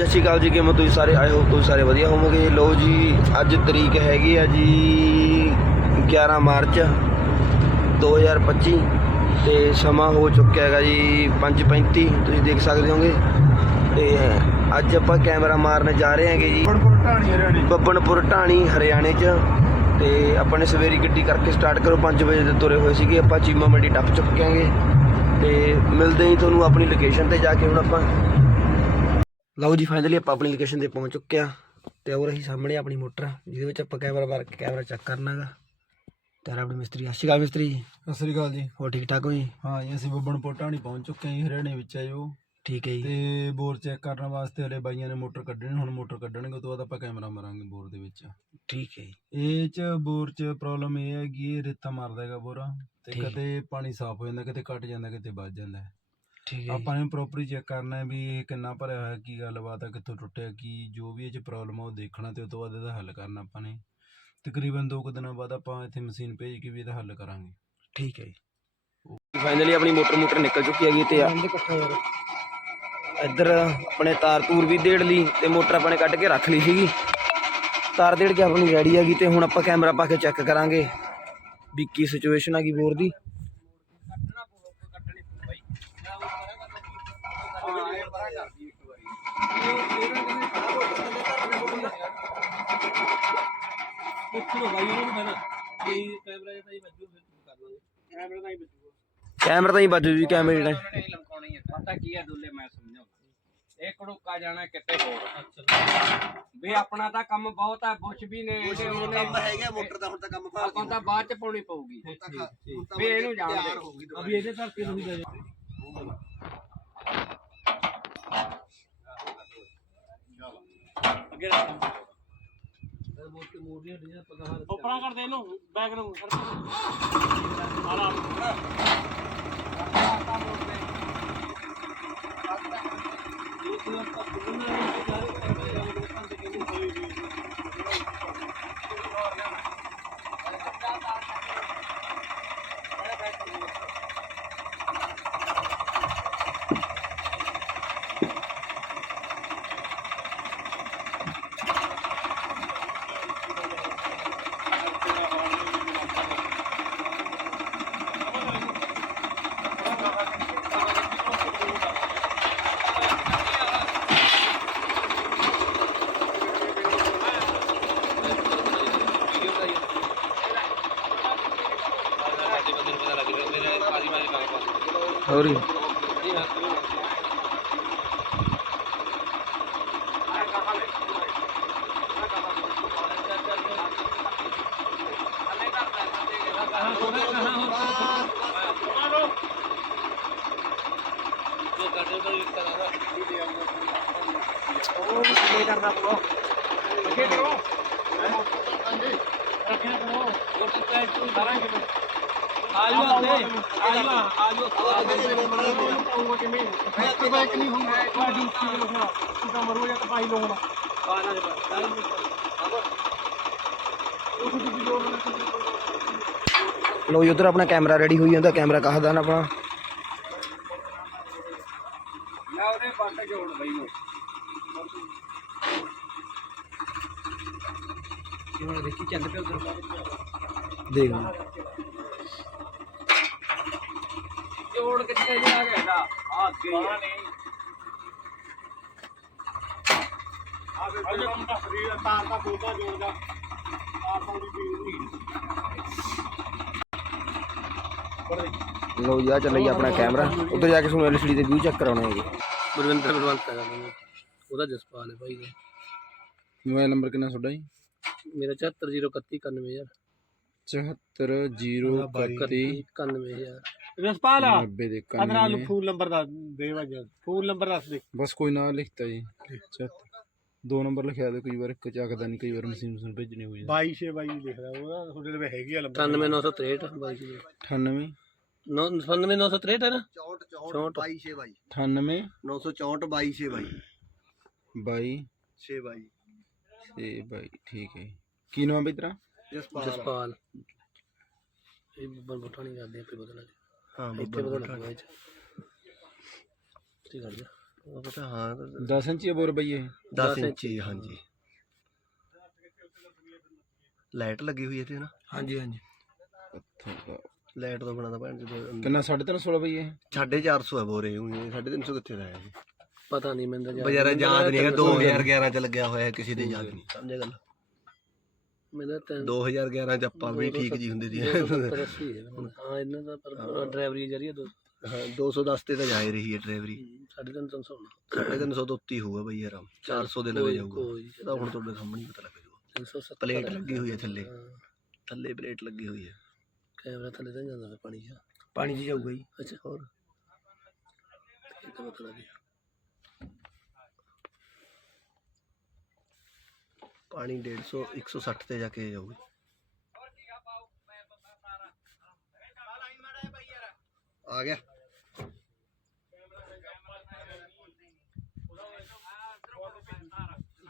ਸਤਿ ਸ਼੍ਰੀ ਅਕਾਲ ਜੀ ਕਿਵੇਂ ਤੁਸੀਂ ਸਾਰੇ? ਆਏ ਹੋ ਤੁਸੀਂ ਸਾਰੇ ਵਧੀਆ ਹੋਵੋਗੇ। ਲੋ ਜੀ ਅੱਜ ਤਰੀਕ ਹੈਗੀ ਆ ਜੀ 11 ਮਾਰਚ 2025 ਤੇ ਸਮਾਂ ਹੋ ਚੁੱਕਿਆ ਹੈਗਾ ਜੀ 5:35 ਤੁਸੀਂ ਦੇਖ ਸਕਦੇ ਹੋਗੇ। ਤੇ ਅੱਜ ਆਪਾਂ ਕੈਮਰਾ ਮਾਰਨ ਜਾ ਰਹੇ ਹਾਂਗੇ ਜੀ। ਬੜਪੁਰ ਢਾਣੀ ਹਰਿਆਣੇ। ਬੱਬਨਪੁਰ ਢਾਣੀ ਹਰਿਆਣੇ 'ਚ। ਤੇ ਆਪਾਂ ਨੇ ਸਵੇਰੀ ਗੱਡੀ ਕਰਕੇ ਸਟਾਰਟ ਕਰੋ 5 ਵਜੇ ਦੇ ਤੁਰੇ ਹੋਏ ਸੀਗੇ। ਆਪਾਂ ਚੀਮਾ ਮੰਡੀ ਟੱਪ ਚੁੱਕਾਂਗੇ ਤੇ ਮਿਲਦੇ ਹੀ ਤੁਹਾਨੂੰ ਆਪਣੀ ਲੋਕੇਸ਼ਨ ਤੇ ਜਾ ਕੇ ਹੁਣ ਆਪਾਂ। ਲਓ ਜੀ ਫਾਈਨਲੀ ਆਪਾਂ ਆਪਣੀ ਲੋਕੇਸ਼ਨ ਤੇ ਪਹੁੰਚ ਚੁੱਕੇ ਆ ਤੇ ਉਹ ਰਹੀ ਸਾਹਮਣੇ ਆਪਣੀ ਮੋਟਰ ਜਿਹਦੇ ਵਿੱਚ ਆਪਾਂ ਕੈਮਰਾ ਮਾਰ ਕੇ ਕੈਮਰਾ ਚੈੱਕ ਕਰਨਾਗਾ ਤੇ ਆਪਣੀ ਮਿਸਤਰੀ ਅਕਾਲ ਮਿਸਤਰੀ ਸਤਿ ਸ੍ਰੀ ਅਕਾਲ ਜੀ। ਹੋਰ ਠੀਕ ਠਾਕ ਹੋ ਜੀ? ਹਾਂ ਜੀ ਅਸੀਂ ਬੱਬਣਪੁਰ ਢਾਣੀ ਪਹੁੰਚ ਚੁੱਕੇ ਹਾਂ ਜੀ ਹਰਿਆਣੇ ਵਿੱਚ ਹੈ ਜੋ ਠੀਕ ਹੈ ਜੀ। ਤੇ ਬੋਰ ਚੈੱਕ ਕਰਨ ਵਾਸਤੇ ਹਲੇ ਬਾਈਆਂ ਨੇ ਮੋਟਰ ਕੱਢਣੀ ਹੁਣ ਮੋਟਰ ਕੱਢਣਗੇ ਉਸ ਤੋਂ ਬਾਅਦ ਆਪਾਂ ਕੈਮਰਾ ਮਾਰਾਂਗੇ ਬੋਰ ਦੇ ਵਿੱਚ। ਠੀਕ ਹੈ ਜੀ। ਇਹ ਚ ਬੋਰ ਚ ਪ੍ਰੋਬਲਮ ਇਹ ਹੈਗੀ ਇਹ ਰੇਤਾ ਮਾਰਦਾ ਹੈਗਾ ਬੋਰਾ ਤੇ ਠੀਕ ਹੈ। ਕਦੇ ਪਾਣੀ ਸਾਫ਼ ਹੋ ਜਾਂਦਾ ਕਿਤੇ ਘਟ ਜਾਂਦਾ ਕਿਤੇ ਵੱਧ ਜਾਂਦਾ। ਹੈ। ਠੀਕ ਹੈ ਆਪਾਂ ਨੇ ਪ੍ਰੋਪਰਲੀ ਚੈੱਕ ਕਰਨਾ ਹੈ ਵੀ ਇਹ ਕਿੰਨਾ ਭਰਿਆ ਹੋਇਆ ਕੀ ਗੱਲਬਾਤ ਹੈ ਕਿੱਥੋਂ ਟੁੱਟਿਆ ਕੀ ਜੋ ਵੀ ਇਹ ਚ ਪ੍ਰੋਬਲਮ ਆ ਉਹ ਦੇਖਣਾ ਤੇ ਉਸ ਤੋਂ ਬਾਅਦ ਇਹਦਾ ਹੱਲ ਕਰਨਾ ਆਪਾਂ ਨੇ। ਤਕਰੀਬਨ 2 ਕੁ ਦਿਨਾਂ ਬਾਅਦ ਆਪਾਂ ਇੱਥੇ ਮਸ਼ੀਨ ਭੇਜ ਕੇ ਵੀ ਇਹਦਾ ਹੱਲ ਕਰਾਂਗੇ। ਠੀਕ ਹੈ ਜੀ। ਫਾਈਨਲੀ ਆਪਣੀ ਮੋਟਰ ਮੋਟਰ ਨਿਕਲ ਚੁੱਕੀ ਹੈਗੀ ਤੇ ਆ। ਇੱਧਰ ਆਪਣੇ ਤਾਰ ਤੂਰ ਵੀ ਦੇੜ ਲਈ ਤੇ ਮੋਟਰ ਆਪਾਂ ਨੇ ਕੱਢ ਕੇ ਰੱਖ ਲਈ ਸੀਗੀ। ਤਾਰ ਦੇੜ ਕੇ ਆਪਣੀ ਰੈਡੀ ਹੈਗੀ ਤੇ ਹੁਣ ਆਪਾਂ ਕੈਮਰਾ ਪਾ ਕੇ ਚੈੱਕ ਕਰਾਂਗੇ ਵੀ ਕੀ ਸਿਚੁਏਸ਼ਨ ਹੈਗੀ ਬੋਰ ਦੀ। ਕੈਮਰਾ ਤਾਂ ਹੀ ਵੱਜੂ ਜੀ ਕੈਮਰੇ ਜਿਹੜਾ। ਲਮਕਾਉਣੀ ਹੈ ਪਤਾ ਕੀ ਹੈ ਦੁੱਲੇ ਮੈਂ ਸਮਝਾਉਂਦਾ। ਇਹ ਕੜੂਕਾ ਜਾਣਾ ਕਿਤੇ ਹੋਰ। ਵੀ ਆਪਣਾ ਤਾਂ ਕੰਮ ਬਹੁਤ ਹੈ ਬੁਸ਼ ਵੀ ਨੇ ਇਹਦੇ ਉਹਨੇ ਹੈਗਾ ਮੋਟਰ ਦਾ ਹੁਣ ਤਾਂ ਕੰਮ ਆਪਾਂ ਤਾਂ ਬਾਅਦ ਚ ਪਾਉਣੀ ਪਊਗੀ। ਵੀ ਇਹਨੂੰ ਜਾਣ ਦੇ ਅਭੀ ਇਹਦੇ ਧਰਤੀ ਨੂੰ ਵੀ ਉਪਰਾਂ ਕਰ ਦੇ ਇਹਨੂੰ ਬੈਗ ਨੂੰ ਆਲਾ ਹੋਰ ਜੀ ಅವ್ರಿ ਬੈਕ ਡਿਊਟੀ ਨਹੀਂ ਹੋਣਾ ਮਰੋ ਜਾਂ ਤਾਂ ਪਾਈ ਲਵਾਉਣਾ ਆ ਲੋ ਜੀ ਉਧਰ ਆਪਣਾ ਕੈਮਰਾ ਰੈਡੀ ਹੋਈ ਜਾਂਦਾ, ਕੈਮਰਾ ਕਹਦਾ ਨਾ ਆਪਣਾ? ਮੈਂ ਉਹਦੇ ਪੱਟ ਜੋੜ ਬਈ ਨੂੰ ਹੁਣ ਦੇਖੀ ਚੱਲ ਪਿਆ ਉਧਰ ਦੇਖ ਜੋੜ ਕਿੱਥੇ ਜਾ ਗਿਆ ਇਹਦਾ ਆ ਅੱਗੇ ਹੀ ਹੈ। ਤਾਰ ਦਾ ਦੀ ਲੋ ਜੀ ਆ ਚੱਲ ਆਪਣਾ ਕੈਮਰਾ ਉੱਧਰ ਜਾ ਕੇ ਤੁਹਾਨੂੰ ਐਲਸੀਡੀ ਤੇ ਵਿਊ ਚੈੱਕ ਕਰਾਉਣੇ ਹੈਗੇ ਗੁਰਵਿੰਦਰ ਬਲਵੰਤ ਹੈਗਾ ਮੈਨੂੰ ਉਹਦਾ ਜਸਪਾਲ ਹੈ ਭਾਈ ਦਾ। ਮੋਬਾਈਲ ਨੰਬਰ ਕਿੰਨਾ ਤੁਹਾਡਾ ਜੀ? ਮੇਰਾ 74031 74031 91000 ਰਸਪਾਲ 90 ਦੇ ਅਦਰਾ ਨੂੰ 91 ਫੋਨ ਨੰਬਰ ਦਾ ਦੇ ਵਜਾ ਫੋਨ ਨੰਬਰ ਦੱਸ ਦੇ। ਬਸ ਕੋਈ ਨਾ ਲਿਖਤਾ ਜੀ। ਚੱਤ ਦੋ ਨੰਬਰ ਲਿਖਿਆ ਦੇ ਕਈ ਵਾਰ ਇੱਕ ਚੱਕਦਾ ਨਹੀਂ ਕਈ ਵਾਰ ਮਸ਼ੀਨ ਮਸ਼ੀਨ ਭੇਜਣੀ ਹੋਈ 22 ਛੇ 22 ਲਿਖਦਾ ਉਹਦਾ ਤੁਹਾਡੇ ਲਈ ਹੈਗੀ ਆ ਲੰਬਾ 98963 ਬਾਈ ਜੀ। 98 99963 ਹੈ ਨਾ? 64 22 6 ਬਾਈ 98 964 22 6 ਬਾਈ 22 6 ਬਾਈ। ਛੇ ਬਾਈ। ਠੀਕ ਹੈ। ਕੀ ਨਾਮ ਹੈ ਤੇਰਾ? ਜਸਪਾਲ। ਜਸਪਾਲ। ਇਹ ਬੱਬਰ ਬੁੱਠਾ ਨਹੀਂ ਕਰਦੇ ਆਪੇ ਹਾਂ ਠੀਕ ਹੈ ਉਹ ਪਤਾ ਹਾਂ 10 ਇੰਚੀ ਬੋਰ ਬਈ ਇਹ 10 ਇੰਚੀ ਹਾਂਜੀ। ਲਾਈਟ ਲੱਗੀ ਹੋਈ ਹੈ ਤੇ ਨਾ? ਹਾਂਜੀ ਹਾਂਜੀ। ਲਾਈਟ ਤੋਂ ਬਣਾ ਦਾ ਭੈਣ ਜਦੋਂ ਕਿੰਨਾ 350 ਬਈ ਇਹ 450 ਹੈ ਬੋਰੇ ਉਹ 350 ਕਿੱਥੇ ਦਾ ਹੈ? ਪਤਾ ਨਹੀਂ ਮੈਨੂੰ ਤਾਂ ਬਜ਼ਾਰਾ ਯਾਦ ਨਹੀਂ ਹੈਗਾ 2011 ਚ ਲੱਗਿਆ ਹੋਇਆ ਹੈ, ਕਿਸੇ ਦੇ ਯਾਦ ਨਹੀਂ ਸਮਝਿਆ ਗੱਲ। ਮੈਨੂੰ ਤਾਂ 2011 ਚ ਆਪਾਂ ਵੀ ਠੀਕ ਜੀ ਹੁੰਦੇ ਸੀ। ਹੈ। ਹਾਂ ਇਹਨਾਂ ਦਾ ਪਰ ਡਰਾਈਵਰੀ ਜਰੀਏ ਦੋ ਹਾਂ 210 ਤੇ ਤਾਂ ਜਾ ਹੀ ਰਹੀ ਹੈ ਡਰਾਈਵਰੀ ਸਾਢੇ ਤਿੰਨ ਤਿੰਨ ਸੌ ਹੋਣਾ। 350 ਤੋਂ ਉੱਤੇ ਹੋਊਗਾ ਬਈ ਯਾਰ 400 ਦੇ ਲਵੇ ਜਾਊਗਾ। ਕੋਈ ਇਹਦਾ ਹੁਣ ਤੁਹਾਡੇ ਸਾਹਮਣੇ ਪਤਾ ਲੱਗ ਜਾਊਗਾ। 370 ਪਲੇਟ ਲੱਗੀ ਹੋਈ ਹੈ ਥੱਲੇ। ਥੱਲੇ ਪਲੇਟ ਲੱਗੀ ਹੋਈ ਹੈ। ਕੈਮਰਾ ਥੱਲੇ ਤਾਂ ਜਾਂਦਾ ਫਿਰ ਪਾਣੀ 'ਚ ਪਾਣੀ 'ਚ ਜਾਊਗਾ ਜੀ। ਅੱਛਾ ਹੋਰ? ਤਾਂ ਪਤਾ ਪਾਣੀ 150 160 ਤੇ ਜਾ ਕੇ ਜਾਊਗੀ। ਆ ਗਿਆ।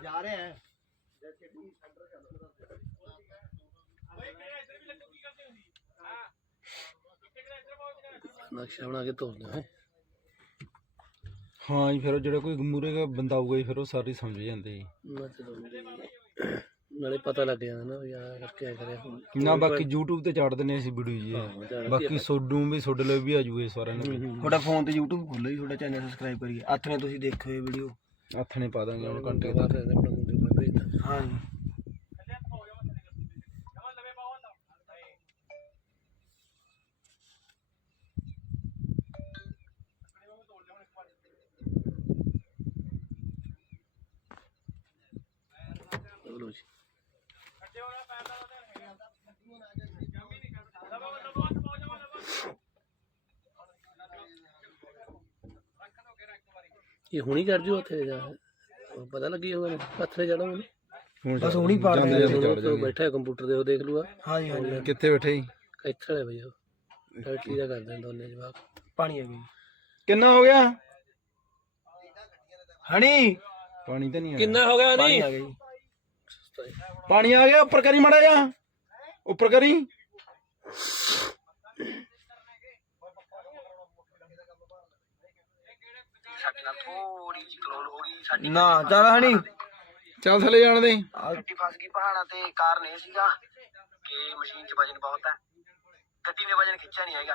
ਜਾ ਰਿਹਾ ਹੈ ਨਕਸ਼ਾ ਬਣਾ ਕੇ ਤੋਰਨਾ ਹੈ ਹਾਂ ਜੀ ਫਿਰ ਉਹ ਜਿਹੜਾ ਕੋਈ ਮੂਰੇ ਬੰਦਾ ਆਊਗਾ ਜੀ ਫਿਰ ਉਹ ਸਾਰੀ ਸਮਝ ਜਾਂਦੇ ਜੀ। ਨਾਲੇ ਪਤਾ ਲੱਗ ਜਾਂਦਾ ਨਾ ਵੀ ਆਹ ਕਰਕੇ ਆ ਕਰਿਆ। ਹੁਣ ਨਾ ਬਾਕੀ YouTube ਤੇ ਚਾੜ ਦਿੰਦੇ ਅਸੀਂ ਵੀਡੀਓ ਜੀ। ਬਾਕੀ ਸੋਡੂ ਵੀ ਤੁਹਾਡੇ ਲਈ ਵੀ ਆ ਜੂਏ ਸਾਰਿਆਂ ਨੂੰ। ਤੁਹਾਡਾ ਫੋਨ ਤੇ YouTube ਖੋਲੋ ਜੀ ਤੁਹਾਡਾ ਚੈਨਲ ਸਬਸਕ੍ਰਾਈਬ ਕਰੀਏ। ਹੱਥ ਨੇ ਤੁਸੀਂ ਦੇਖਿਓ ਇਹ ਵੀਡੀਓ ਹੱਥ ਨੇ ਪਾ ਦਾਂਗੇ ਹੁਣ ਘੰਟੇ ਬਾਅਦ ਆਪਣਾ ਇਹ ਹੁਣੀ ਚੜ ਜੂ ਉੱਥੇ ਜਾ ਪਤਾ ਲੱਗੀ ਹੋਵੇ ਪੱਥਰੇ ਚੜਾਂਗੇ ਹੁਣ ਬਸ ਹੁਣੀ ਪਾ ਜਾਂਦੇ ਉਹ। ਬੈਠਾ ਕੰਪਿਊਟਰ ਦੇ ਉਹ ਦੇਖ ਲੂਗਾ। ਹਾਂਜੀ ਹਾਂਜੀ ਕਿੱਥੇ ਬੈਠੇ ਜੀ ਇੱਥੇ ਵਾਲੇ ਬਈ ਉਹ। ਫੈਕਟਰੀ ਦਾ ਕਰਦੇ ਨੇ ਦੋਨੇ ਜਵਾਕ। ਪਾਣੀ ਆ ਗਿਆ ਕਿੰਨਾ ਹੋ ਗਿਆ? ਹਣੀ? ਪਾਣੀ ਤਾਂ ਨਹੀਂ ਆਇਆ। ਕਿੰਨਾ ਹੋ ਗਿਆ ਪਾਣੀ ਨਹੀਂ ਆ ਜੀ। ਪਾਣੀ ਆ ਗਿਆ ਉੱਪਰ ਕਰੀ ਮੜਾ ਜਾ ਉੱਪਰ ਕਰੀ। ਨਾ ਚੱਲ ਹਣੀ। ਚੱਲ ਥੱਲੇ ਜਾਣ ਦੇ। ਗੱਡੀ ਫਸ ਗਈ ਪਹਾੜਾਂ ਤੇ ਕਾਰਨ ਇਹ ਸੀਗਾ ਕਿ ਮਸ਼ੀਨ 'ਚ ਵਜਨ ਬਹੁਤ ਹੈ। ਗੱਡੀ ਨੇ ਵਜਨ ਖਿੱਚਿਆ ਨਹੀਂ ਹੈਗਾ।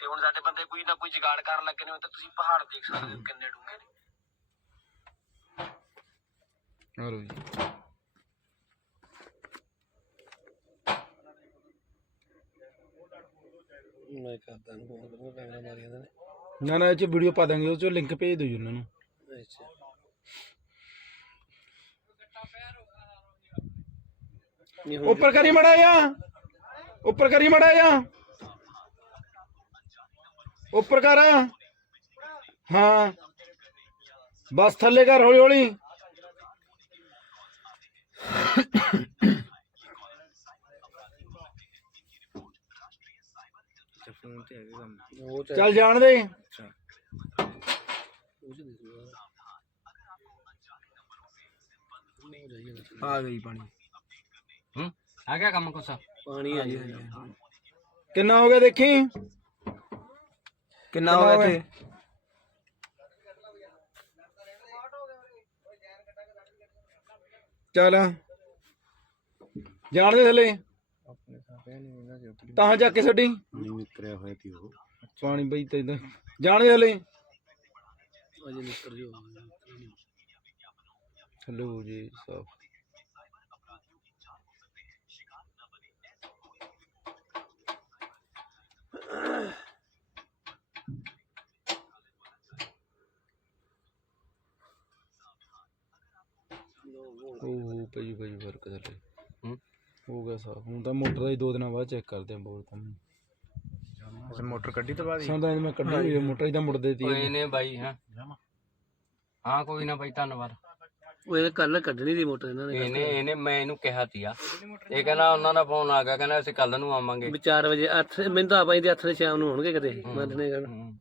ਤੇ ਹੁਣ ਸਾਡੇ ਬੰਦੇ ਕੋਈ ਨਾ ਕੋਈ ਜੁਗਾੜ ਕਰਨ ਲੱਗੇ ਨੇ ਤਾਂ ਤੁਸੀਂ ਪਹਾੜ ਦੇਖ ਸਕਦੇ ਹੋ ਕਿੰਨੇ ਡੂੰਘੇ ਨੇ। ਹਲੋ ਜੀ ਮੈਂ ਕਰਦਾ ਨੂੰ ਫੋਨ ਕਰੂੰਗਾ ਕੈਮਰਾ ਮਾਰੀ ਜਾਂਦੇ ਨੇ। ਨਾ ਨਾ ਇਹ ਚ ਵੀਡੀਓ ਪਾ ਦਾਂਗੇ ਉਹ ਚ ਲਿੰਕ ਭੇਜ ਦਿਓ ਜੀ ਉਹਨਾਂ ਨੂੰ। ਅੱਛਾ। ਨਹੀਂ ਹੁਣ ਉੱਪਰ ਕਰੀ ਮੜਾ ਜਾ ਉੱਪਰ ਕਰੀ ਮੜਾ ਜਾ ਉੱਪਰ ਕਰ। ਹਾਂ। ਬਸ ਥੱਲੇ ਕਰ ਹੌਲੀ ਹੌਲੀ। ਉਹ ਚ ਚੱਲ ਜਾਣ ਦੇ। ਆ ਗਈ ਪਾਣੀ। ਹੂੰ ਆ ਗਿਆ ਕੰਮ ਕੁਛ? ਪਾਣੀ ਆ ਜੀ ਕਿੰਨਾ ਹੋ ਗਿਆ ਦੇਖੀ? ਕਿੰਨਾ ਹੋ ਗਿਆ? ਇੱਥੇ? ਚੱਲ। ਜਾਣ ਦੇ ਥੱਲੇ। ਤਾਂ ਜਾ ਕੇ ਛੱਡੀ। ਨਹੀਂ ਉਤਰਿਆ ਹੋਇਆ ਤੀ ਉਹ ਪਾਣੀ ਬਈ ਤੇ ਜਾਣ ਦੇ ਥੱਲੇ ਅਜੇ ਨਿਕਲ ਜੋ ਚਲੋ ਜੀ ਸਾਫ਼। ਉਹ ਪਈ ਪਈ ਫ਼ਰਕ ਥੱਲੇ ਗਿਆ ਸਾਫ਼ ਹੁਣ ਤਾਂ ਮੋਟਰ ਦਾ ਹੀ ਦੋ ਦਿਨਾਂ ਬਾਅਦ ਚੈੱਕ ਕਰਦੇ ਆਂ ਬੋਲ ਤਾਂ। ਮੋਟਰ ਕੱਢੀ ਤੋਂ ਬਾਅਦ ਸੰਦਾ ਮੈਂ ਕੱਢੀ ਹੋਈ ਆ, ਮੋਟਰ ਹੀ ਤਾਂ ਮੁੜਦੇ ਤੀ ਕੋਈ ਨੇ ਬਾਈ ਹਾਂ। ਹਾਂ ਕੋਈ ਨਾ ਬਾਈ ਧੰਨਵਾਦ। ਉਹ ਇਹ ਕੱਲ ਕੱਢਣੀ ਦੀ ਮੋਟਰ ਇਹਨਾਂ ਨੇ ਇਹਨੇ ਇਹਨੇ ਮੈਂ ਇਹਨੂੰ ਕਿਹਾ ਤੀਆ ਇਹ ਕਹਿੰਦਾ ਉਹਨਾਂ ਦਾ ਫੋਨ ਆ ਗਿਆ ਕਹਿੰਦਾ ਅਸੀਂ ਕੱਲ ਨੂੰ ਆਵਾਂਗੇ। ਵੀ 4 ਵਜੇ 8 ਮੈਨੂੰ ਤਾਂ ਆਪਾਂ ਇਹਦੇ 8 ਦੇ ਸ਼ਾਮ ਨੂੰ ਹੋਣਗੇ ਕਦੇ ਮੰਨਨੇ ਗੱਲ ਹੂੰ।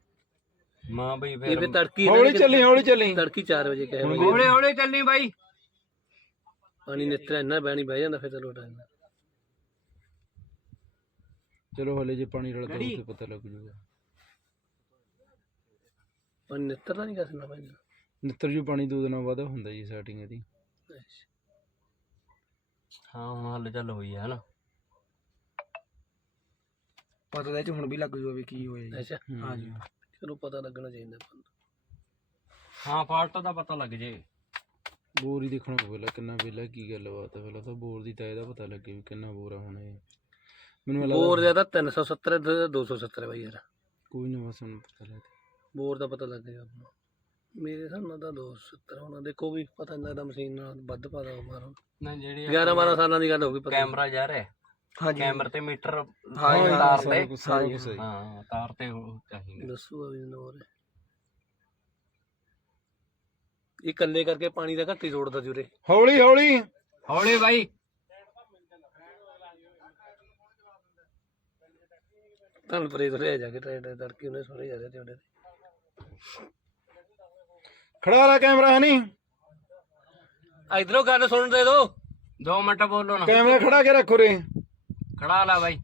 ਮਾਂ ਬਈ ਇਹ ਫਿਰ ਵੀ ਤੜਕੀ ਇਹਨਾਂ ਹੌਲੀ ਨੇ ਚੱਲੀ ਹੌਲੀ ਚੱਲੀ। ਤੜਕੀ 4 ਵਜੇ ਕਹੇ ਹੌਲੇ ਹੌਲੇ ਚੱਲੀ ਬਾਈ। ਪਾਣੀ ਨਿੱਤਰਾ ਇੰਨਾ ਬਹਿਣੀ ਬਹਿ ਜਾਂਦਾ ਫਿਰ ਤਾਂ ਲੋਟ ਆ ਜਾਂਦਾ। ਚਲੋ ਹਲੇ ਜੇ ਪਾਣੀ ਰਲਦਾ ਉੱਥੇ ਪਤਾ ਲੱਗ ਜੂਗਾ। ਆਪਾਂ ਨਿੱਤਰ ਤਾਂ ਨਹੀਂ ਕਰਨਾ ਪੈਂਦਾ। ਨਿੱਤਰ ਜੂ ਪਾਣੀ ਦੋ ਦਿਨਾਂ ਬਾਅਦ ਹੁੰਦਾ ਜੀ ਸੈਟਿੰਗ ਇਹਦੀ। ਹਾਂ ਹੁਣ ਹੱਲ ਚੱਲ ਹੋਈ ਹੈ ਨਾ ਪਤਾ ਤਾਂ ਇਹ ਚ ਹੁਣ ਵੀ ਲੱਗ ਜੂ ਵੀ ਕੀ ਹੋਇਆ ਜੀ। ਅੱਛਾ। ਹਾਂਜੀ ਚਲੋ ਪਤਾ ਲੱਗਣਾ ਚਾਹੀਦਾ। ਹਾਂ ਫਾਲਟ ਦਾ ਪਤਾ ਲੱਗ ਜੇ। ਬੋਰ ਹੀ ਦੇਖਣਾ ਪਹਿਲਾਂ ਕਿੰਨਾ ਵੇਲਾ ਕੀ ਗੱਲਬਾਤ ਹੈ ਪਹਿਲਾਂ ਤਾਂ ਬੋਰ ਦੀ ਤਾਂ ਇਹਦਾ ਪਤਾ ਲੱਗੇ ਵੀ ਕਿੰਨਾ ਬੋਰ ਆ ਹੁਣ ਇਹ। ਮੈਨੂੰ ਲੱਗਦਾ ਬੋਰ ਜ਼ਿਆਦਾ 370 ਤੇ 270 ਬਾਈ ਯਾਰ। ਕੋਈ ਨਾ ਬਸ ਹੁਣ ਪਤਾ ਲੱਗ ਬੋਰ ਦਾ ਪਤਾ ਲੱਗੇਗਾ ਆਪਾਂ ਨੂੰ। ਮੇਰੇ ਹਿਸਾਬ ਨਾਲ ਤਾਂ 270 ਹੋਣਾ। ਦੇਖੋ ਵੀ ਪਤਾ ਨਹੀਂ ਲੱਗਦਾ ਮਸ਼ੀਨ ਨਾਲ ਵੱਧ ਪਾ ਦੋ ਮਾਰੋ ਨਾ ਜਿਹੜੀ 11 12 ਸਾਲਾਂ ਦੀ ਗੱਲ ਹੋ ਗਈ ਪਤਾ ਨਹੀਂ। ਕੈਮਰਾ ਜਾ ਰਿਹਾ ਹਾਂਜੀ। ਕੈਮਰੇ ਤੇ ਮੀਟਰ ਹਾਂ, ਤਾਰ ਤੇ। ਕੁਛ- ਸਾਰਾ ਕੁਛ ਸਹੀ। ਹਾਂ ਤਾਰ ਤੇ ਉਹ ਚਾਹੀਦਾ। ਦੱਸੂਗਾ ਵੀ ਨੋਰ ਇਹ ਇਕੱਲੇ ਕਰਕੇ ਪਾਣੀ ਦਾ ਘੱਟ ਹੀ ਛੋੜਦਾ ਜੁਰੇ। ਹੌਲੀ ਹੌਲੀ। ਹੌਲੀ ਬਾਈ। ਤੁਹਾਨੂੰ ਪਰੇ ਤੋਂ ਜਾ ਕੇ ਟਰੈਕਟਰ ਤੜਕੇ ਉਹਨੇ ਸੋਰੇ ਜਾ ਰਹੇ ਤੇ ਉਹਦੇ ਖੜਾ ਲਾ ਕੈਮਰਾ ਹਨੀ ਇਧਰੋਂ ਗੱਲ ਸੁਣ ਦੇ ਦੋ। 2 ਮਿੰਟ ਬੋਲੋ ਨਾ। ਕੈਮਰਾ ਖੜਾ ਕੇ ਰੱਖੋ ਰੇ। ਖੜਾ ਲਾ ਬਾਈ।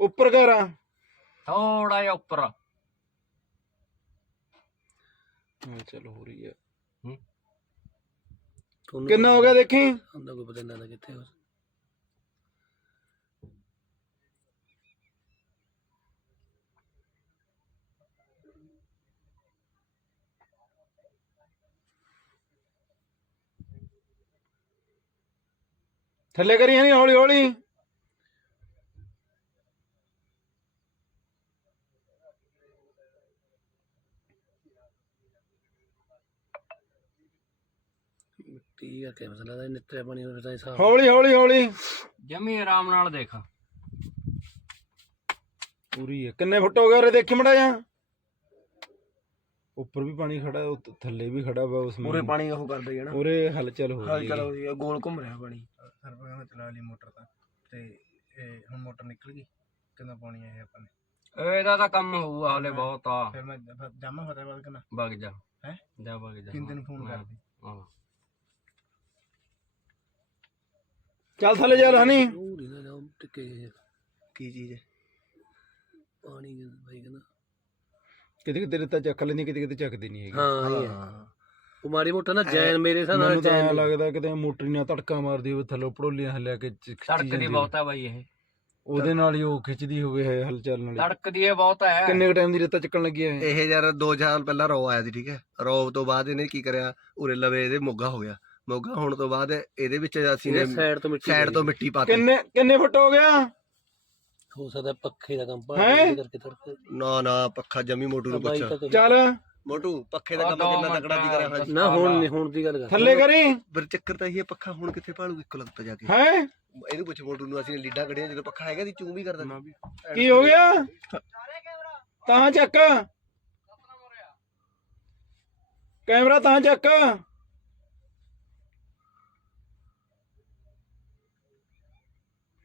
ਉੱਪਰ ਕਰਾ ਥੋੜਾ ਜਿਹਾ ਉੱਪਰ। ਹਾਂ ਚਲ ਹੋ ਰਹੀ ਹੈ। ਕਿੰਨਾ ਹੋ ਗਿਆ ਦੇਖੀ? ਹੁੰਦਾ ਕੋਈ ਪਤਾ ਨਹੀਂ ਲੱਗਦਾ ਕਿੱਥੇ ਹੋ ਥੱਲੇ ਕਰੀ ਹਨੀ ਹੌਲੀ ਹੌਲੀ। ਮਿੱਟੀ ਕਰਕੇ ਮਸਲਾ ਦਾ ਨਿੱਤਰੇ ਪਾਣੀ ਨੂੰ ਤਾਂ ਹਿਸਾਬ ਹੌਲੀ ਹੌਲੀ ਹੌਲੀ। ਜਮੀ ਆਰਾਮ ਨਾਲ ਦੇਖ। ਪੂਰੀ ਹੈ ਕਿੰਨੇ ਫੁੱਟ ਹੋ ਗਏ ਉਰੇ ਦੇਖੀ ਮੜਾ ਜਾ। ਉੱਪਰ ਵੀ ਪਾਣੀ ਖੜਾ ਉੱਤ- ਥੱਲੇ ਵੀ ਖੜਾ ਵਾ ਉਸ ਪੂਰੇ ਪਾਣੀ ਉਹ ਕਰਦੇ ਹੈ ਨਾ। ਉਰੇ ਹਲਚਲ ਹੋ ਹਾਲ ਰਹੀ ਚਲੋ ਜੀ ਗੋਲ ਘੁੰਮ ਰਿਹਾ ਪਾਣੀ। ਸਰਪੰਚ ਨੇ ਚਲਾ ਲਈ ਮੋਟਰ ਤਾਂ ਤੇ ਇਹ ਹੁਣ ਮੋਟਰ ਨਿਕਲ ਗਈ ਕਿੰਨਾ ਪਾਣੀ ਆਇਆ ਆਪਾਂ ਨੇ? ਇਹਦਾ ਤਾਂ ਕੰਮ ਹੋਊਗਾ ਹਲੇ ਬਹੁਤ ਆ। ਫਿਰ ਮੈਂ ਫਿਰ ਜਾਮਾ ਫਤਿਹਬਾਦ ਕਿੰਨਾ? ਵਗ ਜਾ। ਹੈਂ? ਜਾ ਵਗ ਜਾ। ਤਿੰਨ ਦਿਨ ਫੋਨ ਕਰਦੀ? ਹਾਂ। ਚੱਲ ਥੱਲੇ ਨਾ ਟਿੱਕੇ ਜਿਹੇ। ਕੀ ਚੀਜ਼? ਹੈ ਪਾਣੀ ਦੇ ਬਾਈ ਕਹਿੰਦਾ। ਕਿਤੇ ਕਿਤੇ ਰੇਤਾ ਚੱਕ ਲੈਂਦੀ ਕਿਤੇ ਕਿਤੇ ਚੱਕਦੀ ਨਹੀਂ ਹੈਗੀ। ਹਾਂ ਇਹ ਹੈ। ਉਹ ਮਾੜੀ ਮੋਟਾ ਨਾ ਜੈਨ ਮੇਰੇ ਹਿਸਾਬ ਨਾਲ ਮੈਨੂੰ ਤਾਂ ਐਂ ਜੈਨ ਲੱਗਦਾ ਕਿਤੇ ਮੋਟਰ ਨਾਲ ਧੜਕਾ ਮਾਰਦੀ ਹੋਵੇ ਥੱਲੇ ਪੜੋਲੀਆਂ ਹੱਲਿਆ ਕੇ ਚ- ਖਿੱਚੀ ਤੜਕਦੀ ਜਾਂਦੀ ਬਹੁਤ ਹੈ ਬਾਈ ਇਹ। ਉਹਦੇ ਨਾਲ ਹੀ ਉਹ ਖਿੱਚਦੀ ਹੋਵੇ ਹੈ ਹਲਚਲ ਨਾਲ ਹੀ। ਤੜਕਦੀ ਇਹ ਬਹੁਤ ਹੈ ਕਿੰਨੇ ਟਾਈਮ ਦੀ ਰੇਤਾ ਚੱਕਣ ਲੱਗੀ ਹੈ ਇਹ? ਯਾਰ 2 ਸਾਲ ਪਹਿਲਾਂ ਰੋ ਆਇਆ ਸੀ ਠੀਕ ਹੈ? ਰੋ ਤੋਂ ਬਾਅਦ ਇਹਨੇ ਕੀ ਕਰਿਆ? ਉਰੇ ਲਵੇ ਇਹਦੇ ਮੋਗਾ ਹੋ ਗਿਆ। ਮੋਗਾ ਹੋਣ ਤੋਂ ਬਾਅਦ ਇਹਦੇ ਵਿੱਚ ਅਸੀਂ ਨੇ ਸਾਈਡ ਤੋਂ ਮਿੱਟੀ ਸਾਈਡ ਤੋਂ ਮਿੱਟੀ ਪਾਤੀ। ਕਿੰਨੇ ਕਿੰਨੇ ਫੁੱਟ ਹੋ ਗਿਆ? ਹੋ ਸਕਦਾ ਪੱਖੇ ਦਾ ਕੰਮ ਪਾ ਹੈਂ? ਕਰਕੇ ਨਾ ਨਾ ਪੱਖਾ ਜਮੀ ਮੋਟੂ ਨੂੰ ਬਾਈ ਪੁੱਛ। ਤਾਂ ਚੱਲ। ਮੋਟੂ ਪੱਖੇ ਦਾ ਕੰਮ ਦੋ ਕਿੰਨਾ ਤਕੜਾ ਜੀ ਕਰਿਆ ਹੋਇਆ ਸੀ। ਨਾ ਹੁਣ ਨਹੀਂ ਹੁਣ ਦੀ ਗੱਲ ਕਰ। ਥੱਲੇ ਕਰੀ। ਪਰ ਚੱਕਰ ਤਾਂ ਇਹ ਹੈ, ਪੱਖਾ ਹੁਣ ਕਿੱਥੇ ਭਾਲੂ ਇੱਕ ਲੱਗਦਾ ਜਾ ਕੇ। ਹੈ? ਇਹਨੂੰ ਪੁੱਛ ਮੋਟੂ ਨੂੰ ਅਸੀਂ ਨੇ ਲੀਡਾਂ ਕੱਢੀਆਂ ਜਦੋਂ ਪੱਖਾ ਹੈਗਾ ਦੀ ਚੂੰ ਵੀ ਕਰਦਾ ਕੀ ਹੋ ਗਿਆ? ਤਾਂ ਚੱਕ। ਕੈਮਰਾ ਤਾਂ ਚੱਕ।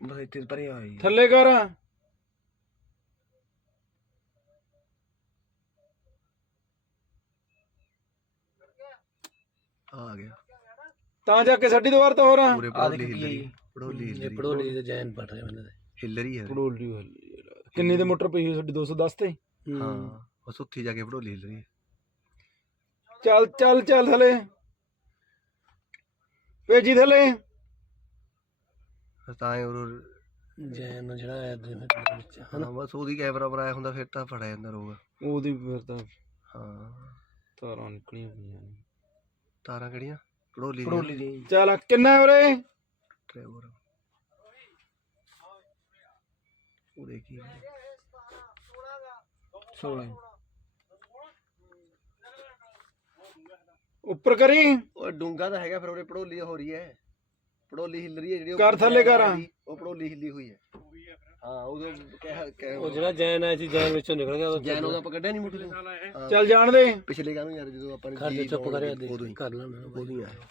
ਬਸ ਇੱਥੇ ਹੋਇਆ ਜੀ। ਥੱਲੇ ਕਰ। ਆ ਗਿਆ। ਤਾਂ ਜਾ ਕੇ ਸਾਡੀ ਦੀਵਾਰ ਤੋਂ ਹੋਰ। ਆ ਪੂਰੇ ਪੜੋਲੀ ਹਿੱਲਰੀ ਪੜੋਲੀ ਇਹ ਹਿੱਲਰੀ ਪੜੋਲੀ ਦੇ ਜੈਨ ਪੜ ਰਹੇ ਮੈਨੂੰ ਹਿੱਲਰੀ ਹੈ ਪੜੋਲੀ ਕਿੰਨੀ ਦੇ ਮੋਟਰ ਪਈ ਹੋਈ ਸਾਡੀ 210 ਤੇ? ਹਾਂ। ਬਸ ਉੱਥੇ ਜਾ ਕੇ ਪੜੋਲੀ ਹਿੱਲਰੀ ਚੱਲ ਚੱਲ ਚੱਲ ਥੱਲੇ। ਭੇਜੀ ਥੱਲੇ। ਤਾਂ ਇਹ ਉਹ ਜੈਨ ਨੂੰ ਜਿਹੜਾ ਆਇਆ ਦੇ ਵਿੱਚ ਹਾਂ ਬਸ ਉਹਦੀ ਕੈਮਰਾ ਪਰ ਆਇਆ ਹੁੰਦਾ ਫਿਰ ਤਾਂ ਫੜਿਆ ਜਾਂਦਾ ਰਹੂਗਾ ਉਹਦੀ ਫਿਰ ਤਾਂ ਹਾਂ। ਤਾਰਾਂ ਨਿਕਲੀਆਂ ਪਈਆਂ ਨੇ। ਤਾਰਾਂ ਕਿਹੜੀਆਂ? ਪੜੋਲੀ ਪੜੋਲੀ ਦੀ ਚੱਲ ਕਿੰਨਾ ਹੈ ਉਰੇ? ਟਰੈਵਰ ਉਹ ਦੇਖੀ 16 ਉੱਪਰ ਕਰੀ? ਉਹ ਡੂੰਗਾ ਤਾਂ ਹੈਗਾ ਫਿਰ ਉਹਦੇ ਪੜੋਲੀ ਹੋ ਰਹੀ ਹੈ। ਪੜੋਲੀ ਹਿੱਲ ਰਹੀ ਹੈ ਜਿਹੜੀ ਉਹ ਕਰ ਥੱਲੇ ਕਰ। ਉਹ ਪੜੋਲੀ ਹਿੱਲੀ ਹੋਈ ਹੈ। ਹਾਂ ਉਦੋਂ ਕਹਿ ਕਹਿ ਉਹ ਜਿਹੜਾ ਜੈਨ ਆਇਆ ਸੀ ਜੈਨ ਵਿੱਚੋਂ ਨਿਕਲ ਗਿਆ ਉਹ ਜੈਨ ਉਹਦਾ ਆਪਾਂ ਕੱਢਿਆ ਨਹੀਂ ਮੁੱਠੀ ਤੋਂ ਹਾਂ, ਚੱਲ ਜਾਣ ਦੇ ਪਿਛਲੇ ਕਾਹਨੂੰ ਯਾਰ ਜਦੋਂ ਆਪਾਂ ਨੇ ਘਰ ਦੇ ਜੀ ਚੁੱਪ ਕਰਿਆ ਦੇ ਉਦੋਂ ਹੀ। ਕਰ ਲੈਣਾ ਉਦੋਂ ਹੀ ਆਇਆ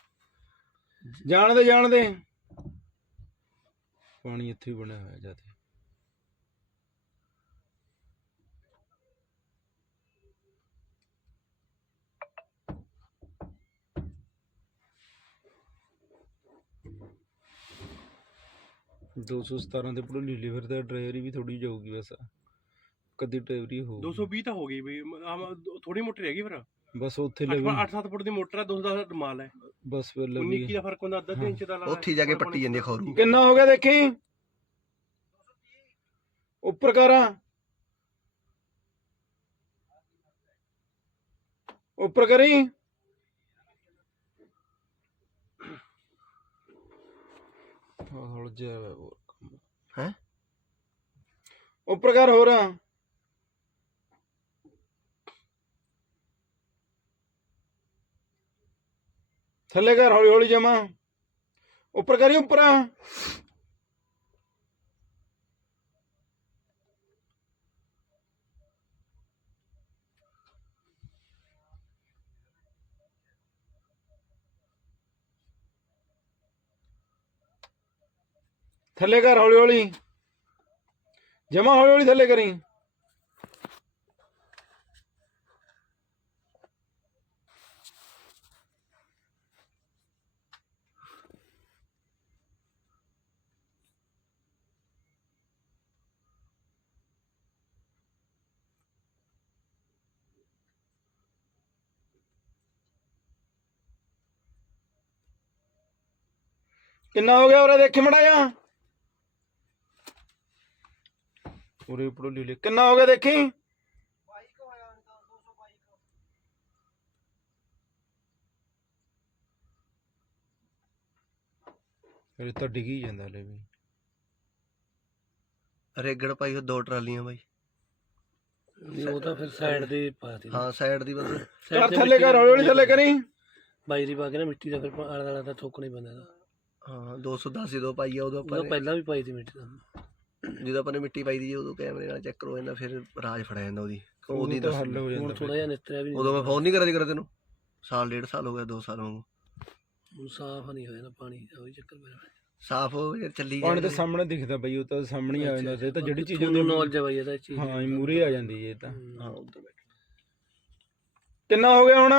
ਜਾਣ ਦੇ ਜਾਣ ਦੇ ਪਾਣੀ ਇੱਥੇ ਹੀ ਬਣਿਆ ਹੋਇਆ ਜਾਤੇ। ਦੋ ਸੌ ਸਤਾਰਾਂ ਦੇ ਪੜੋਲੀ ਲਿਵਰ ਦਾ ਡਰਾਈਵਰ ਵੀ ਥੋੜੀ ਜਾਊਗੀ ਬਸ। ਕਦੀ ਡਿਲੀਵਰੀ ਹੋ 220 ਤਾਂ ਹੋ ਗਈ ਬਈ ਥੋੜੀ ਮੋਟਰ ਹੈਗੀ ਫਿਰ। ਬਸ ਉੱਥੇ 8 ਲੱਗੀ 8-7 ਫੁੱਟ ਦੀ ਮੋਟਰ ਹੈ 210 ਮਾਲ ਹੈ। ਬਸ ਫਿਰ 19 ਲੱਗੀ ਦਾ ਫ਼ਰਕ ਹੁੰਦਾ ਅੱਧਾ ਇੰਚ ਦਾ ਲਾ ਉੱਥੇ ਜਾ ਕੇ ਪੱਟੀ ਜਾਂਦੀ ਖੌਰੂ। ਕਿੰਨਾ ਹੋ ਗਿਆ ਦੇਖੀ? ਉੱਪਰ ਕਰਾਂ। ਉੱਪਰ ਕਰੀ। ਕੰਮ। ਹੈਂ? ਉੱਪਰ ਕਰ ਹੋਰ ਥੱਲੇ ਕਰ ਹੌਲੀ ਹੌਲੀ ਜਮਾ ਉੱਪਰ ਕਰੀ ਉੱਪਰ ਥੱਲੇ ਕਰ ਹੌਲੀ ਹੌਲੀ। ਜਮਾ ਹੌਲੀ ਹੌਲੀ ਥੱਲੇ ਕਰੀ। ਕਿੰਨਾ ਹੋ ਗਿਆ ਉਰੇ? ਦੇਖੀ ਮੜਾ ਜਾ ਉਰੇ ਪੜੋ ਲੈ ਲੈ। ਕਿੰਨਾ ਹੋ ਗਿਆ ਦੇਖੀ? ਫਿਰ ਤਾਂ ਡਿੱਗੀ ਜਾਂਦਾ ਲੈ ਵੀ। ਰੇਗੜ ਪਾਈ ਉਹ ਦੋ ਟਰਾਲੀਆਂ ਬਾਈ। ਉਹ ਤਾਂ ਫਿਰ ਸਾਈਡ ਦੇ ਪਾਤੀ ਹਾਂ ਸਾਈਡ ਦੀ ਬਸ। ਕਰ ਥੱਲੇ ਕਰ ਹੌਲੀ ਹੌਲੀ ਥੱਲੇ ਕਰੀ। ਬਾਈ ਦੀ ਪਾ ਕੇ ਨਾ ਮਿੱਟੀ ਦਾ ਫਿਰ ਆਲਾ ਦਾਲਾ ਤਾਂ ਥੋਕਣਾ ਹੀ ਪੈਂਦਾ। ਹਾਂ 210 ਜਦੋਂ ਪਾਈ ਆ ਉਦੋਂ ਆਪਾਂ ਪਹਿਲਾਂ ਵੀ ਪਾਈ ਸੀ ਮਿੱਟੀ ਦਾ। ਜਦੋਂ ਆਪਾਂ ਨੇ ਮਿੱਟੀ ਪਾਈ ਦੀ ਉਦੋਂ ਕੈਮਰੇ ਨਾਲ ਚੈੱਕ ਕਰੋ ਜਾਂਦਾ ਫਿਰ ਰਾਜ ਫੜਿਆ ਜਾਂਦਾ ਉਹਦੀ। ਉਹਦੀ ਦੱਸ ਹੱਲ ਹੋ ਹੁਣ ਜਾਂਦਾ ਥੋੜਾ ਜਿਹਾ ਨਿਸਤਰਿਆ ਵੀ ਉਦੋਂ ਮੈਂ ਫੋਨ ਨਹੀਂ ਕਰਿਆ ਸੀ ਕਰਾ ਤੈਨੂੰ। ਸਾਲ ਡੇਢ ਸਾਲ ਹੋ ਗਿਆ 2 ਸਾਲ ਵਾਂਗੂ ਹੁਣ ਸਾਫ਼ ਨਹੀਂ ਹੋਇਆ ਨਾ ਪਾਣੀ ਉਹ ਚੱਕਰ ਪਿਆ ਸਾਫ਼ ਹੋ ਗਿਆ ਚੱਲੀ ਪਾਣੀ ਤਾਂ। ਸਾਹਮਣੇ ਦਿਖਦਾ ਬਈ ਉਹ ਤਾਂ ਸਾਹਮਣੇ ਆ ਜਾਂਦਾ ਸੀ ਇਹ ਤਾਂ ਜਿਹੜੀ ਚੀਜ਼ ਉਹਨੂੰ ਹੁੰਦੀ ਨੌਲੇਜ ਹੈ ਬਾਈ ਇਹਦਾ ਇਹ ਚੀਜ਼ ਹਾਂ ਇਹ ਮੂਰੇ ਆ ਜਾਂਦੀ ਹੈ ਇਹ ਤਾਂ। ਹੂੰ। ਹਾਂ ਉੱਧਰ ਬੈਠ। ਕਿੰਨਾ ਹੋ ਗਿਆ ਹੁਣ?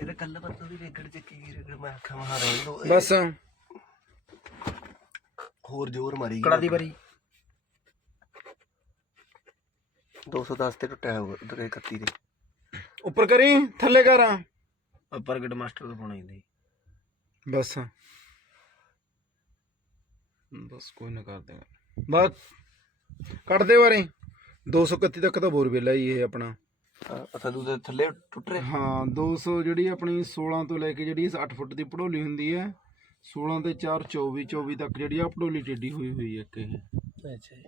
ਇਹਦਾ ਕੱਲ ਪਤਾ ਵੀ ਰੇਗੜ ਚ ਕੀ ਰੇਗੜ ਮੈਂ ਆਖਾਂ ਮਹਾ ਰਹਿਣ ਦੋ ਬਸ। ਹੋਰ ਜ਼ੋਰ ਮਾਰੀ ਕੜਾ ਦੀ ਵਾਰੀ 210 ਤੇ ਟੁੱਟਿਆ ਹੋਊਗਾ ਉਧਰ 31 ਦੇ। ਉੱਪਰ ਕਰੀ ਥੱਲੇ ਕਰ। ਪ੍ਰਗਟ ਮਾਸਟਰ ਤੋਂ ਪਾਉਣਾ ਹੀ ਬਸ। ਬਸ ਕੋਈ ਨਾ ਕਰ ਦੇਗਾ ਬਸ। ਕੱਟ ਦੇ ਵਾਰੀ। 231 ਤੱਕ ਤਾਂ ਬੋਰ ਵੇਲਾ ਹੀ ਇਹ ਆਪਣਾ। ਅਥਾ ਦੂਜੇ ਥੱਲੇ ਟੁੱਟ ਰਿਹਾ? ਹਾਂ 200 ਜਿਹੜੀ ਆਪਣੀ 16 ਤੋਂ ਲੈ ਕੇ ਜਿਹੜੀ 8 ਫੁੱਟ ਦੀ ਪੜੋਲੀ ਹੁੰਦੀ ਹੈ 16 ਤੇ 4 24 24 ਤੱਕ ਜਿਹੜੀ ਆ ਟੇਢੀ ਹੋਈ ਹੋਈ ਹੈ ਇੱਕ ਇਹ। ਅੱਛਾ ਜੀ।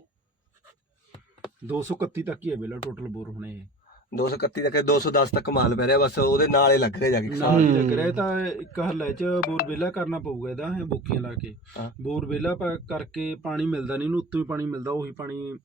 231 ਤੱਕ ਹੀ ਹੈ ਵੇਲਾ ਟੋਟਲ ਬੋਰ ਹੋਣੇ ਇਹ। 231 ਤੱਕ 210 ਤੱਕ ਮਾਲ ਪੈ ਰਿਹਾ ਬਸ ਉਹਦੇ ਨਾਲ ਹੀ ਲੱਗ ਰਿਹਾ ਜਾ ਕੇ ਨਾਲ ਹੀ ਲੱਗ ਰਿਹਾ ਤਾਂ ਇੱਕ ਹੱਲ ਚ ਬੋਰ ਵੇਲਾ ਕਰਨਾ ਪਊਗਾ ਇਹਦਾ ਇਹ ਬੁੱਕੀਆਂ ਲਾ ਕੇ। ਹਾਂ। ਬੋਰ ਵੇਲਾ ਕਰਕੇ ਪਾਣੀ ਮਿਲਦਾ ਨਹੀਂ ਇਹਨੂੰ ਉੱਤੋਂ ਹੀ ਪਾਣੀ ਮਿਲਦਾ ਉਹੀ ਪਾਣੀ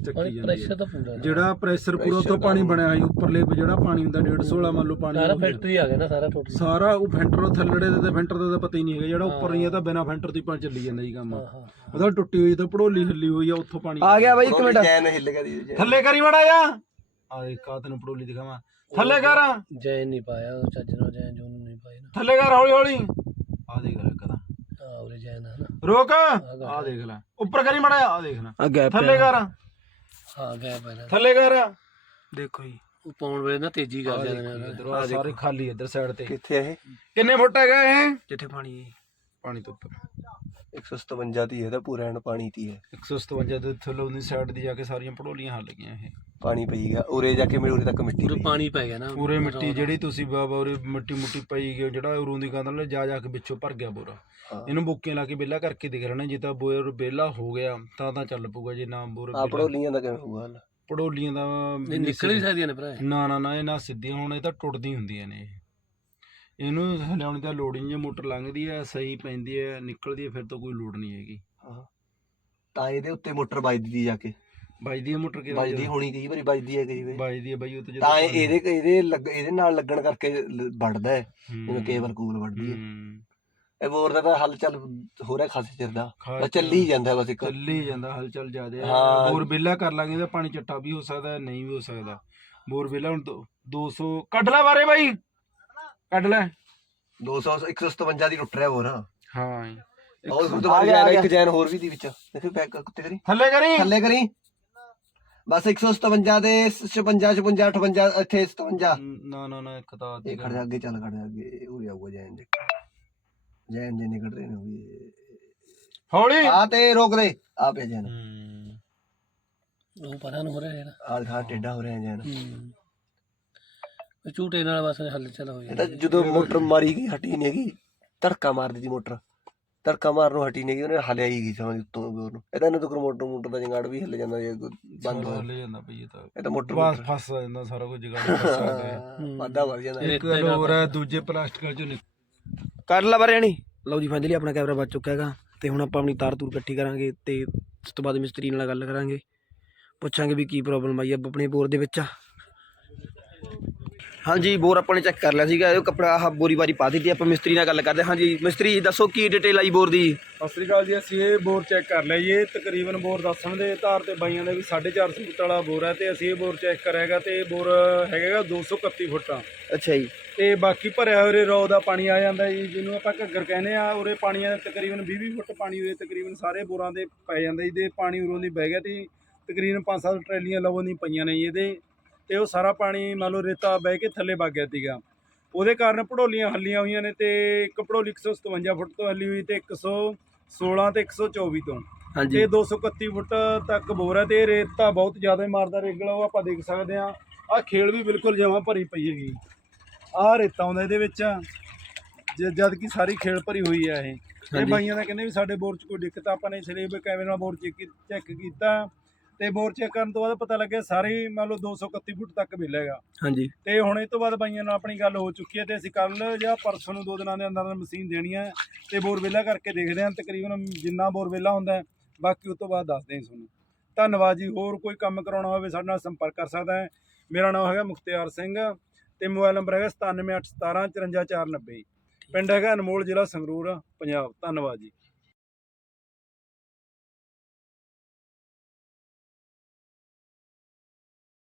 ਚੱਕੀ ਜਾਂਦੀ ਪ੍ਰੈਸ਼ਰ ਹੈ ਤਾਂ ਪੂਰਾ ਨਾ। ਜਿਹੜਾ ਪ੍ਰੈਸ਼ਰ ਪੂਰਾ ਉੱਤੋਂ ਪਾਣੀ ਬਣਿਆ ਹੋਇਆ ਉੱਪਰਲੇ ਵੀ ਜਿਹੜਾ ਪਾਣੀ ਹੁੰਦਾ 150 ਵਾਲਾ ਮੰਨ ਲਓ ਪਾਣੀ ਸਾਰਾ ਉਹ ਹੀ ਆ। ਫੈਕਟਰੀ ਆ ਗਿਆ ਨਾ ਸਾਰਾ ਟੋਟਲ ਸਾਰਾ ਉਹ ਫੈਂਟਰ ਥੱਲੜੇ ਦੇ ਤੇ ਫੈਂਟਰ ਦਾ ਤਾਂ ਪਤਾ ਹੀ ਨਹੀਂ ਹੈਗਾ ਜਿਹੜਾ ਉੱਪਰ ਹੀ ਹੈ। ਤਾਂ ਬਿਨਾ ਫੈਂਟਰ ਤੋਂ ਹੀ ਪਾਣੀ ਚੱਲੀ ਜਾਂਦਾ ਜੀ ਕੰਮ। ਉਹਦਾ ਟੁੱਟੀ ਹੋਈ ਤਾਂ ਪੜੋਲੀ ਹਿੱਲੀ ਹੋਈ ਆ ਉੱਥੋਂ ਪਾਣੀ ਆ ਗਿਆ ਬਾਈ ਇੱਕ ਮਿੰਟ। ਚੈਨ ਹਿੱਲ ਗਿਆ ਦੀ ਥੱਲੇ ਕਰੀ ਮੜਾ ਜਾ ਆ ਦੇਖ ਆ ਤੈਨੂੰ ਪੜੋਲੀ ਦਿਖਾਵਾਂ। ਥੱਲੇ ਕਰ। ਜੈਨ ਨਹੀਂ ਪਾਇਆ ਉਹ ਚੱਜ ਨਾਲ ਜੈਨ ਜੂਨ ਨਹੀਂ ਪਾਈ ਨਾ। ਥੱਲੇ ਕਰ ਹੌਲੀ ਹੌਲੀ। ਆ ਦੇਖ ਲੈ ਕਦਾ ਆ ਉਰੇ ਹੈ ਨਾ। ਰੋਕ। ਆ। ਦੇਖ ਲੈ। ਉੱਪਰ ਕਰੀ ਮੜਾ ਆ ਦੇਖ ਲੈ। ਆ ਗੈਪ ਥੱਲੇ ਕਰ। ਹਾਂ ਗਿਆ ਪਹਿਲਾਂ। ਥੱਲੇ ਕਰ। ਦੇਖੋ ਜੀ। ਉਹ ਪਾਉਣ ਵੇਲੇ ਨਾ ਤੇਜ਼ੀ ਕਰ ਜਾਂਦੇ ਨੇ ਇੱਧਰ ਆਹ ਸਾਰੇ ਖਾਲੀ ਇੱਧਰ ਸਾਈਡ ਤੇ। ਕਿੱਥੇ ਇਹ? ਕਿੰਨੇ ਫੁੱਟ ਹੈਗਾ ਇਹ? ਜਿੱਥੇ ਪਾਣੀ ਪਾਣੀ ਤੋਂ ਉੱਪਰ। 157 ਦੀ ਹੈ ਤਾਂ ਪੂਰਾ ਐਨ ਪਾਣੀ ਤੀ ਹੈ। 157 ਦੇ ਥੱਲੋਂ ਦੀ ਸਾਈਡ ਦੀ ਜਾ ਕੇ ਸਾਰੀਆਂ ਪੜੋਲੀਆਂ ਹੱਲ ਗਈਆਂ ਇਹ। ਪਾਣੀ ਪਈ ਗਿਆ ਉਰੇ ਜਾ ਕੇ ਮੇਰੇ ਉਰੇ ਤੱਕ ਮਿੱਟੀ ਪੂਰੇ ਪਈ। ਪਾਣੀ ਪੈ ਗਿਆ ਨਾ ਪੂਰੇ ਮਿੱਟੀ ਜਿਹੜੀ ਤੁਸੀਂ ਬਾਬਾ ਉਰੇ ਮਿੱਟੀ ਮੁੱਟੀ ਪਈ ਗਈ ਜਿਹੜਾ ਉਰੋਂ ਦੀ ਕੰਧ ਨਾਲ ਜਾ ਜਾ ਕੇ ਵਿੱਚੋਂ ਭਰ ਗਿਆ ਬੋਰਾ। ਹਾਂ। ਇਹਨੂੰ ਬੁੱਕੀਆਂ ਲਾ ਕੇ ਵਿਹਲਾ ਕਰਕੇ ਦੇਖ ਲੈਣਾ ਜੇ ਤਾਂ ਬੋਰ ਵਿਹਲਾ ਹੋ ਗਿਆ ਤਾਂ ਤਾਂ ਚੱਲ ਪਊਗਾ ਜੇ ਨਾ ਬੋਰ ਆ ਪੜੋਲੀਆਂ ਦਾ ਕਿਵੇਂ ਹੋਊਗਾ ਹੱਲ? ਪੜੋਲੀਆਂ ਦਾ ਨਹੀਂ ਨਿਕਲ ਹੀ ਸਕਦੀਆਂ ਨੇ ਭਰਾ ਇਹ। ਨਾ ਨਾ ਨਾ ਇਹ ਨਾ ਸਿੱਧੀਆਂ ਹੁਣ ਇਹ ਤਾਂ ਟੁੱਟਦੀਆਂ ਹੁੰਦੀਆਂ ਨੇ ਇਹ। ਇਹਨੂੰ ਹਲਿਆਉਣ ਦੀ ਲੋੜ ਨਹੀਂ ਜੇ ਮੋਟਰ ਲੰਘਦੀ ਹੈ ਸਹੀ ਪੈਂਦੀ ਹੈ ਨਿਕਲਦੀ ਹੈ ਫਿਰ ਤਾਂ ਕੋਈ ਲੋੜ ਨਹੀਂ ਹੈਗੀ। ਤਾਂ ਇਹਦੇ ਉੱਤੇ ਮੋਟਰ ਵੱਜਦੀ ਦੀ ਜਾ ਕੇ। ਵੱਜਦੀ ਹੈ ਮੋਟਰ ਕਿਹੜਾ ਵੱਜਦੀ ਹੋਣੀ ਕਈ ਵਾਰੀ ਵੱਜਦੀ ਹੈ ਕਈ ਵਾਰੀ। ਵੱਜਦੀ ਹੈ ਬਾਈ ਉਹ ਤੇ ਤਾਂ ਇਹ ਇਹਦੇ ਇਹਦੇ ਲੱਗ- ਇਹਦੇ ਨਾਲ ਲੱਗਣ ਕਰਕੇ ਲ- ਵੱਢਦਾ ਹੈ ਹੂੰ। ਜਿਵੇਂ ਕੇਬਲ ਕੂਲ ਵੱਢਦੀ ਹੈ। ਹੂੰ। ਇਹ ਬੋਰ ਦਾ ਤਾਂ ਹੱਲ ਚੱਲ ਹੋ ਰਿਹਾ ਖਾਸੇ ਚਿਰ ਦਾ। ਖਾ- ਬਸ ਚੱਲੀ ਜਾਂਦਾ ਬਸ ਇੱਕ। ਚੱਲੀ ਜਾਂਦਾ ਹਲਚਲ ਜ਼ਿਆਦੇ ਆ ਹਾਂ। ਬੋਰ ਵਿਹਲਾ ਕਰ ਲਾਂਗੇ ਤਾਂ ਪਾਣੀ ਚੱਟਾ ਵੀ ਹੋ ਸਕਦਾ ਹੈ, ਨਹੀਂ ਵੀ ਹੋ ਸਕਦਾ। ਬੋਰ ਵਿਹਲਾ ਹੁਣ ਦੋ- 200 ਕੱਢ ਲੈ ਬਾਰੇ ਬਾਈ। ਕੱਢ ਲੈ। 200 157 ਦੀ ਟੁੱਟ ਰਿਹਾ ਬੋਰ। ਹਾਂ ਉਹ ਤੋਂ ਬਾਅਦ ਜਾਏਗਾ ਇੱਕ ਜੈਨ ਹੋਰ ਵੀ ਦੀ ਵਿੱਚ। ਦੇਖੋ ਬੈਕ ਕੁੱਤੇ ਕਰੀ। ਥੱਲੇ ਕਰੀ। ਥੱਲੇ ਕਰੀ। ਬਸ 157 ਦੇ 56 56 58 ਇੱਥੇ 57 ਨਾ ਨਾ ਨਾ ਇੱਕ ਤਾਂ ਇਹ ਖੜ ਜਾ ਅੱਗੇ ਚੱਲ ਖੜ ਜਾ ਅੱਗੇ। ਉਹ ਆਊਗਾ ਜੈਨ ਦੇ ਜੈਨ ਦੇ ਨਿਕਲ ਰਹੇ ਨੇ ਵੀ। ਹੌਲੀ। ਆ ਤੇ ਰੋਕ ਦੇ। ਆ ਪਿਆ ਜੈਨ। ਹੂੰ ਉਹ ਪਰਾਂ ਨੂੰ ਹੋ ਰਿਹਾ ਯਾਰ ਆ ਦਿਖਾ ਟੇਡਾ ਹੋ ਰਿਹਾ ਜੈਨ। ਹੂੰ ਝੂਟੇ ਨਾਲ ਬਸ ਹੱਲ ਚੱਲ ਹੋ। ਜਾਂਦਾ ਜਦੋਂ ਮੋਟਰ ਮਾਰੀ ਗਈ ਹਟੀ ਨਹੀਂ ਹੈਗੀ। ਧੜਕਾ ਮਾਰਦੀ ਸੀ ਮੋਟਰ। ਧੜਕਾ ਮਾਰਨੋਂ ਹਟੀ ਨਹੀਂ ਗਈ ਉਹਨੇ ਹਲਿਆ ਹੀ ਗਈ ਸਮਝ ਉੱਤੋਂ ਗੋਰ ਨੂੰ ਇਹਦਾ ਇਹਨੂੰ ਤਾਂ ਮੋਟਰ ਮੋਟਰ ਦਾ ਜੰਗਾੜ ਵੀ ਹਿੱਲ ਜਾਂਦਾ ਜੇ ਬੰਦ ਲੈ ਜਾਂਦਾ ਪਈ ਇਹ ਤਾਂ। ਇਹ ਤਾਂ ਮੋਟਰ ਬਸ ਫਸ ਜਾਂਦਾ ਸਾਰਾ ਕੁਝ ਜਗਾੜ ਫਸ ਹੈ। ਵਰ ਜਾਂਦਾ। ਇੱਕ ਹੋਰ ਹੈ ਦੂਜੇ ਪਲਾਸਟਿਕ ਚੋਂ ਕਰ ਲਾ ਬਾਰੇ ਨਹੀਂ ਲਓ ਜੀ ਫਾਈਨਲੀ ਆਪਣਾ ਕੈਮਰਾ ਵੱਜ ਚੁੱਕਾ ਹੈਗਾ ਤੇ ਹੁਣ ਆਪਾਂ ਆਪਣੀ ਤਾਰ ਤੂਰ ਇਕੱਠੀ ਕਰਾਂਗੇ ਤੇ ਉਸ ਤੋਂ ਬਾਅਦ ਮਿਸਤਰੀ ਨਾਲ ਗੱਲ ਕਰਾਂਗੇ। ਪੁੱਛਾਂਗੇ ਵੀ ਕੀ ਪ੍ਰੋਬਲਮ ਆਈ ਆ ਆਪਣੇ ਬੋਰ ਦੇ ਵਿੱਚ ਹਾਂਜੀ ਬੋਰ ਆਪਾਂ ਨੇ ਚੈੱਕ ਕਰ ਲਿਆ ਸੀਗਾ ਇਹ ਕੱਪੜਾ ਆਹ ਬੋਰੀ ਵਾਰੀ ਪਾ ਦਿੱਤੀ ਆਪਾਂ ਮਿਸਤਰੀ ਨਾਲ ਗੱਲ ਕਰਦੇ ਹਾਂ। ਹਾਂਜੀ ਮਿਸਤਰੀ ਦੱਸੋ ਕੀ ਡਿਟੇਲ ਆਈ ਬੋਰ ਦੀ? ਸਤਿ ਸ੍ਰੀ ਅਕਾਲ ਜੀ ਅਸੀਂ ਇਹ ਬੋਰ ਚੈੱਕ ਕਰ ਲਿਆ ਜੀ। ਇਹ ਤਕਰੀਬਨ ਬੋਰ ਦੱਸਣ ਦੇ ਆਧਾਰ ਤੇ ਬਾਈਆਂ ਦੇ ਵੀ 450 ਫੁੱਟ ਵਾਲਾ ਬੋਰ ਹੈ ਤੇ ਅਸੀਂ ਇਹ ਬੋਰ ਚੈੱਕ ਕਰਿਆਗਾ ਤੇ ਇਹ ਬੋਰ ਹੈਗਾ 231 ਫੁੱਟ ਅੱਛਾ ਜੀ। ਤੇ ਬਾਕੀ ਭਰਿਆ ਹੋਰੇ ਰੋ ਦਾ ਪਾਣੀ ਆ ਜਾਂਦਾ ਜੀ ਜਿਹਨੂੰ ਆਪਾਂ ਘੱਗਰ ਕਹਿੰਦੇ ਆ ਉਰੇ ਪਾਣੀ ਆ ਤਕਰੀਬਨ 20 ਫੁੱਟ ਪਾਣੀ ਉਰੇ ਤਕਰੀਬਨ ਸਾਰੇ ਬੋਰਾਂ ਦੇ ਪੈ ਜਾਂਦਾ ਜੀ ਤੇ ਪਾਣੀ ਉਰੋਂ ਦੀ ਬਹਿ ਗਿਆ ਤੇ ਤਕਰੀਬਨ 5-7 ਟਰੈਲੀਆਂ ਲਵੋਂ ਦੀ ਪਈਆਂ ਨੇ ਜੀ ਇਹਦੇ। ਤੇ ਉਹ ਸਾਰਾ ਪਾਣੀ ਮੰਨ ਲਓ ਰੇਤਾ ਬਹਿ ਕੇ ਥੱਲੇ ਵਗ ਗਿਆ ਸੀਗਾ। ਉਹਦੇ ਕਾਰਨ ਭੜੋਲੀਆਂ ਹੱਲੀਆਂ ਹੋਈਆਂ ਨੇ ਤੇ ਇੱਕ ਭੜੋਲੀ 157 ਫੁੱਟ ਤੋਂ ਹੱਲੀ ਹੋਈ ਤੇ 116 ਤੇ 124 ਤੋਂ। ਤੇ 231 ਫੁੱਟ ਤੱਕ ਬੋਰ ਹੈ ਤੇ ਰੇਤ ਬਹੁਤ ਜ਼ਿਆਦਾ ਮਾਰਦਾ ਰੇਗਲਾ ਉਹ ਆਪਾਂ ਦੇਖ ਸਕਦੇ ਆ ਆ ਖੇਲ ਵੀ ਬਿਲਕੁਲ ਜਮਾਂ ਭਰੀ ਪਈ ਹੈਗੀ। ਆ ਰੇਤਾ ਆਉਂਦਾ ਇਹਦੇ ਵਿੱਚ। ਜ- ਜਦ ਕਿ ਸਾਰੀ ਖੇਲ ਭਰੀ ਹੋਈ ਹੈ ਇਹ। ਇਹ। ਬਾਈਆਂ ਦਾ ਕਹਿੰਦੇ ਵੀ ਸਾਡੇ ਬੋਰ 'ਚ ਕੋਈ ਦਿੱਕਤ ਆਪਾਂ ਨੇ ਸਲੇਬ ਕੈਮਰੇ ਨਾਲ ਬੋਰ ਚੈੱਕ ਕੀਤਾ। ਤੇ ਬੋਰ ਚੈੱਕ ਕਰਨ ਤੋਂ ਬਾਅਦ ਪਤਾ ਲੱਗਿਆ ਸਾਰੇ ਮੰਨ ਲਓ 231 ਫੁੱਟ ਤੱਕ ਬਿੱਲ ਹੈਗਾ। ਹਾਂਜੀ। ਤੇ ਹੁਣ ਇਹ ਤੋਂ ਬਾਅਦ ਬਾਈਆਂ ਨਾਲ ਆਪਣੀ ਗੱਲ ਹੋ ਚੁੱਕੀ ਹੈ ਤੇ ਅਸੀਂ ਕੱਲ ਜਾਂ ਪਰਸੋਂ ਨੂੰ ਦੋ ਦਿਨਾਂ ਦੇ ਅੰਦਰ ਅੰਦਰ ਮਸ਼ੀਨ ਦੇਣੀ ਹੈ ਤੇ ਬੋਰ ਵਿਹਲਾ ਕਰਕੇ ਦੇਖਦੇ ਹਾਂ ਤਕਰੀਬਨ ਜਿੰਨਾ ਬੋਰ ਵਿਹਲਾ ਹੁੰਦਾ ਬਾਕੀ ਉਸ ਤੋਂ ਬਾਅਦ ਦੱਸਦੇ ਹਾਂ ਤੁਹਾਨੂੰ। ਧੰਨਵਾਦ ਜੀ ਹੋਰ ਕੋਈ ਕੰਮ ਕਰਾਉਣਾ ਹੋਵੇ ਸਾਡੇ ਨਾਲ ਸੰਪਰਕ ਕਰ ਸਕਦਾ ਹੈ। ਮੇਰਾ ਨਾਮ ਹੈਗਾ ਮੁਖਤਿਆਰ ਸਿੰਘ ਤੇ ਮੋਬਾਈਲ ਨੰਬਰ ਹੈਗਾ 9781175490 ਪਿੰਡ ਹੈਗਾ ਅਨਮੋਲ ਜ਼ਿਲ੍ਹਾ ਸੰਗਰੂਰ ਪੰਜਾਬ। ਧੰਨਵਾਦ ਜੀ।